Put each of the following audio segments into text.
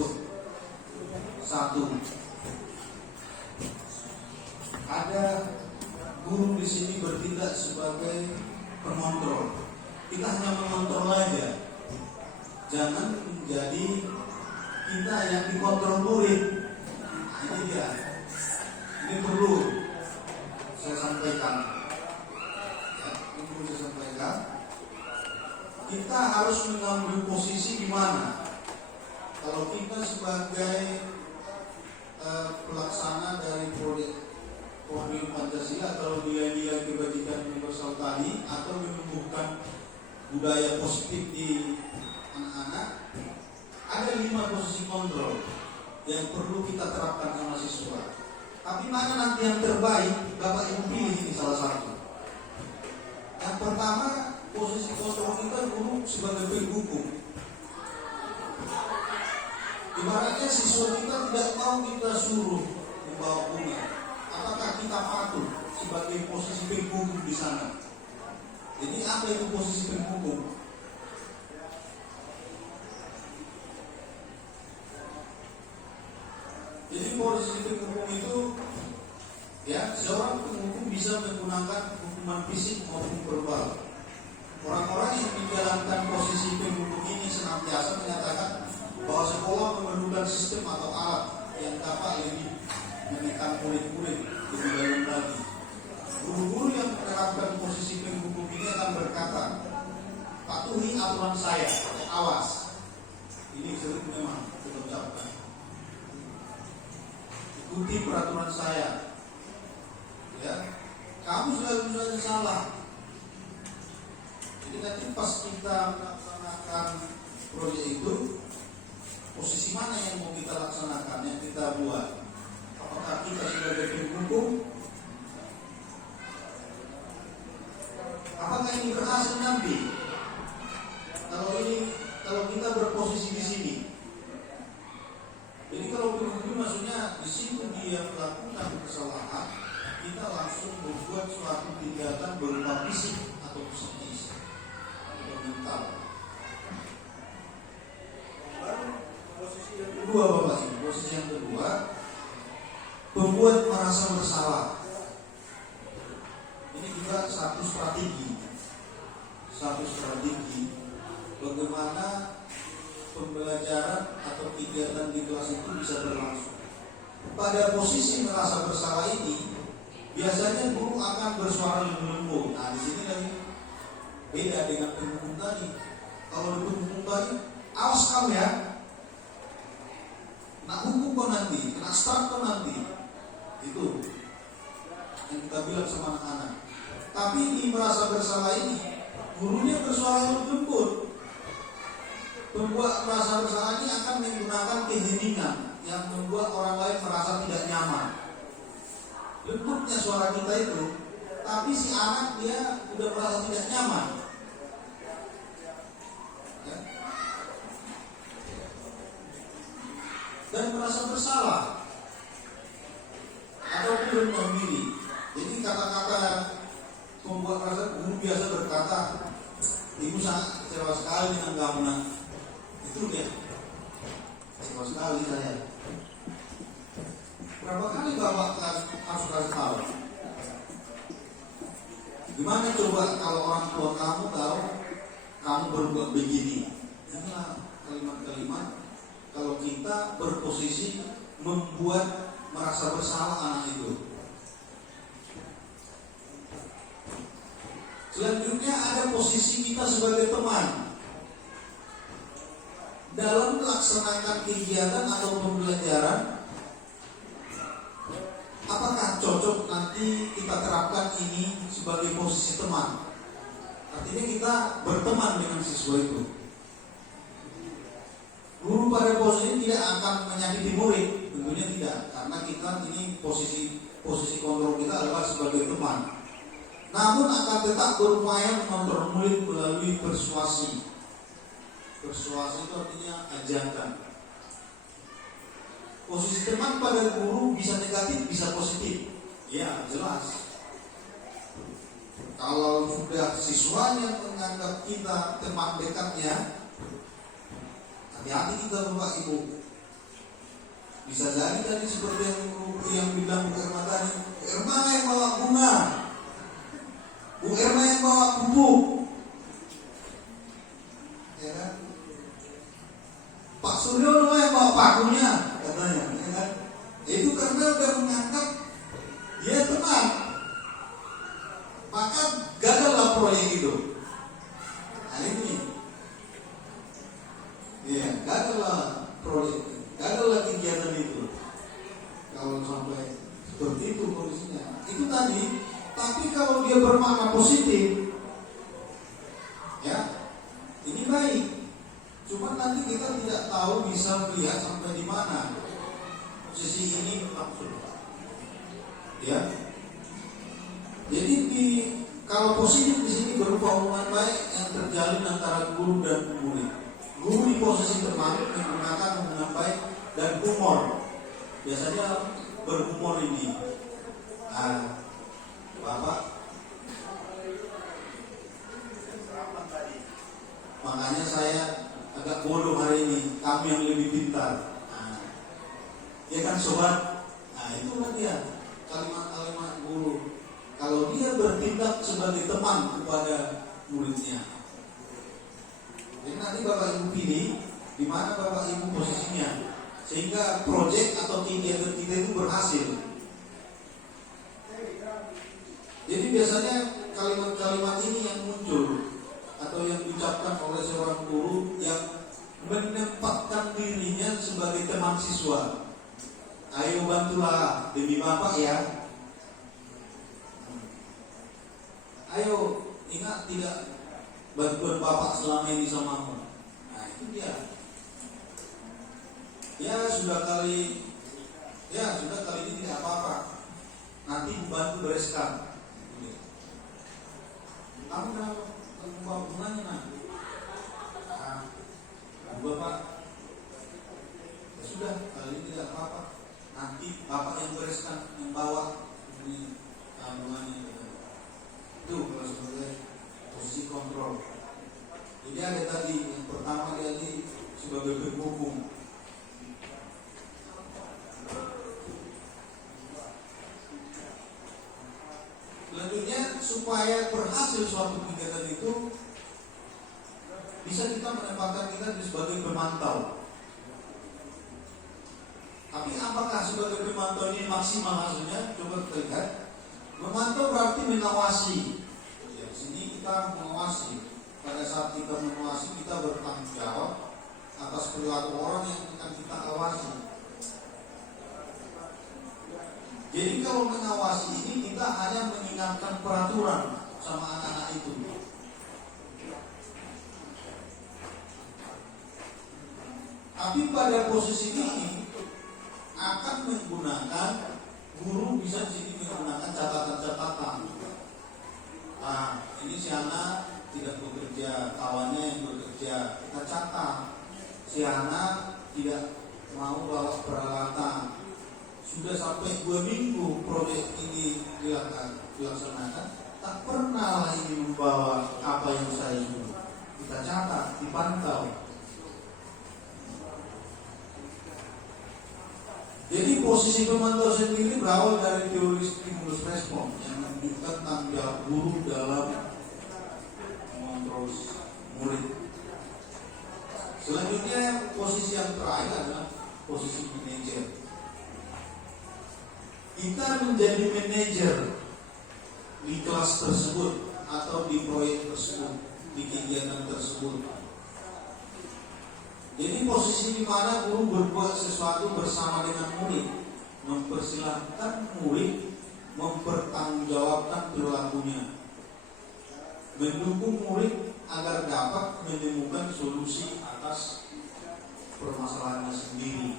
tersebut. Satu, ada guru di sini bertindak sebagai pengontrol. Kita hanya mengontrol aja, jangan menjadi kita yang dikontrol murid. Ini dia, ini perlu saya sampaikan. Ya, ini perlu saya sampaikan. Kita harus mengambil posisi di mana. Kalau kita sebagai pelaksana dari proyek Pancasila atau nilai-nilai kebajikan universal tadi, atau menumbuhkan budaya positif di anak-anak, ada 5 posisi kontrol yang perlu kita terapkan sama siswa. Tapi mana nanti yang terbaik, Bapak Ibu pilih ini salah satu. Yang pertama, posisi kontrol kita guru sebagai penghukum. Ibaratnya siswa kita tidak mau kita suruh membawa bunga, apakah kita patuh sebagai posisi penghukum di sana? Jadi apa itu posisi penghukum? Jadi posisi penghukum itu, ya, seorang penghukum bisa menggunakan hukuman fisik maupun verbal. Orang-orang yang menjalankan posisi penghukum ini senantiasa menyatakan bahwa sekolah memerlukan sistem atau alat yang dapat lebih menekan murid-murid lebih dalam lagi. Guru-guru yang menerapkan posisi penghukum ini akan berkata, patuhi aturan saya, awas. Ini sering memang kita ucapkan. Ikuti peraturan saya. Ya, kamu sudah salah. Jadi nanti pas kita melaksanakan proyek itu, posisi mana yang mau kita laksanakan, yang kita buat? Apakah kita sebagai penghukum? Apakah ini berhasil nanti? Kalau kita berposisi di sini. Jadi kalau penghukum maksudnya di situ dia melakukan kesalahan, kita langsung membuat suatu tindakan berupa fisik atau psikis atau mental. Posisi yang kedua, Bapak Ibu, posisi yang kedua, membuat merasa bersalah. Ini juga satu strategi bagaimana pembelajaran atau kegiatan di kelas itu bisa berlangsung. Pada posisi merasa bersalah ini, biasanya guru akan bersuara lebih lembut. Nah, di sini lagi beda dengan penghukum tadi. Kalau di penghukum tadi, awas kamu ya, nak hukum kau nanti, kena start kau nanti. Itu yang kita bilang sama anak-anak. Tapi di merasa bersalah ini, gurunya bersuara lebih lembut. Pembuat merasa bersalah ini akan menggunakan keheningan yang membuat orang lain merasa tidak nyaman. Lembutnya suara kita itu, tapi si anak dia udah merasa tidak nyaman. Ya. Dan merasa bersalah atau rendah diri. Jadi kata-kata membuat merasa, guru biasa berkata, ibu sangat kecewa sekali dengan kamu nak. Itu dia, kecewa sekali saya. Berapa kali bapak harus kasih tahu? Gimana coba kalau orang tua kamu tahu kamu berbuat begini? Inilah kalimat-kalimat kalau kita berposisi membuat merasa bersalah anak itu. Selanjutnya ada posisi kita sebagai teman dalam melaksanakan kegiatan atau pembelajaran. Apakah cocok nanti kita terapkan ini sebagai posisi teman? Artinya kita berteman dengan siswa itu. Guru pada posisi ini tidak akan menyakiti murid, tentunya tidak, karena kita ini posisi kontrol kita adalah sebagai teman. Namun akan tetap berupaya mengontrol murid melalui persuasi. Persuasi itu artinya ajakan. Posisi teman pada guru bisa negatif, bisa positif. Ya, jelas. Kalau sudah siswanya menganggap kita teman dekatnya, hati-hati kita Bapak Ibu. Bisa jadi tadi seperti yang bilang Bu Irma tadi, Bu Irma yang bawa bunga, Bu Irma yang bawa pupuk, ya kan? Pak Suryono yang bawa pakunya, katanya, ya kan? Itu karena udah menganggap dia teman, maka gagallah proyek itu. Nah ini, ya gagallah proyek, gagallah kegiatan itu. Kalau sampai seperti itu kondisinya, itu tadi. Tapi kalau dia bermakna positif, ya ini baik. Cuma nanti kita tidak tahu bisa melihat sampai di mana posisi ini maksud. Ya. Jadi kalau positif di sini berupa hubungan baik yang terjalin antara guru dan murid. Guru di posisi teman menggunakan hubungan baik dan humor. Biasanya berhumor ini. Nah, Bapak, makanya saya agak bodoh hari ini. Kamu yang lebih pintar. Nah, ya kan sobat. Nah itu kan dia kalimat-kalimat guru. Kalau dia bertindak sebagai teman kepada muridnya. Jadi nanti Bapak Ibu pilih di mana Bapak Ibu posisinya, sehingga proyek atau kegiatan kita itu berhasil. Jadi biasanya kalimat-kalimat ini yang muncul atau yang diucapkan oleh seorang guru yang menempatkan dirinya sebagai teman siswa. Ayo bantulah demi Bapak ya. Ayo ingat tidak bantuan Bapak selama ini samamu. Nah itu dia. Ya sudah kali ini tidak apa-apa. Nanti bantu bereskan. Kamu bawa bunganya nah. Bapak, ya sudah kali ini tidak apa-apa. Nanti Bapak yang bereskan, yang bawa ini bunganya. Itu kalau sebagai posisi kontrol. Jadi ada tadi yang pertama dia tadi sebagai penghubung. Selanjutnya supaya berhasil suatu kegiatan itu bisa kita menempatkan kita sebagai pemantau. Tapi apakah sebagai pemantau ini maksimal hasilnya? Coba kita lihat. Memantau berarti mengawasi. Ya, sini kita mengawasi. Pada saat kita mengawasi, kita bertanggung jawab atas perilaku orang yang akan kita awasi. Jadi kalau mengawasi ini kita hanya mengingatkan peraturan sama anak-anak itu. Tapi pada posisi ini akan menggunakan guru bisa di sini menggunakan catatan-catatan. Nah, ini si anak tidak bekerja, kawannya yang bekerja, kita catat. Si anak tidak mau bawa peralatan. Sudah sampai 2 minggu proyek ini dilaksanakan, tak pernah lah ini membawa apa yang saya suruh. Kita catat, dipantau. Jadi posisi pemantau sendiri berawal dari teori stimulus respon yang menunjukkan tanggung jawab guru dalam mengontrol murid. Selanjutnya posisi yang terakhir adalah posisi manajer. Kita menjadi manajer di kelas tersebut atau di proyek tersebut, di kegiatan tersebut. Jadi posisi di mana guru berbuat sesuatu bersama dengan murid, mempersilahkan murid mempertanggungjawabkan perilakunya, mendukung murid agar dapat menemukan solusi atas permasalahannya sendiri.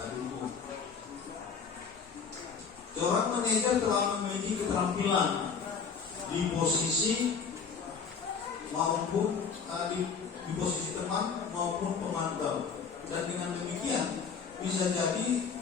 Tadi itu. Seorang manajer telah memiliki keterampilan di posisi maupun di posisi teman maupun pemantau, dan dengan demikian bisa jadi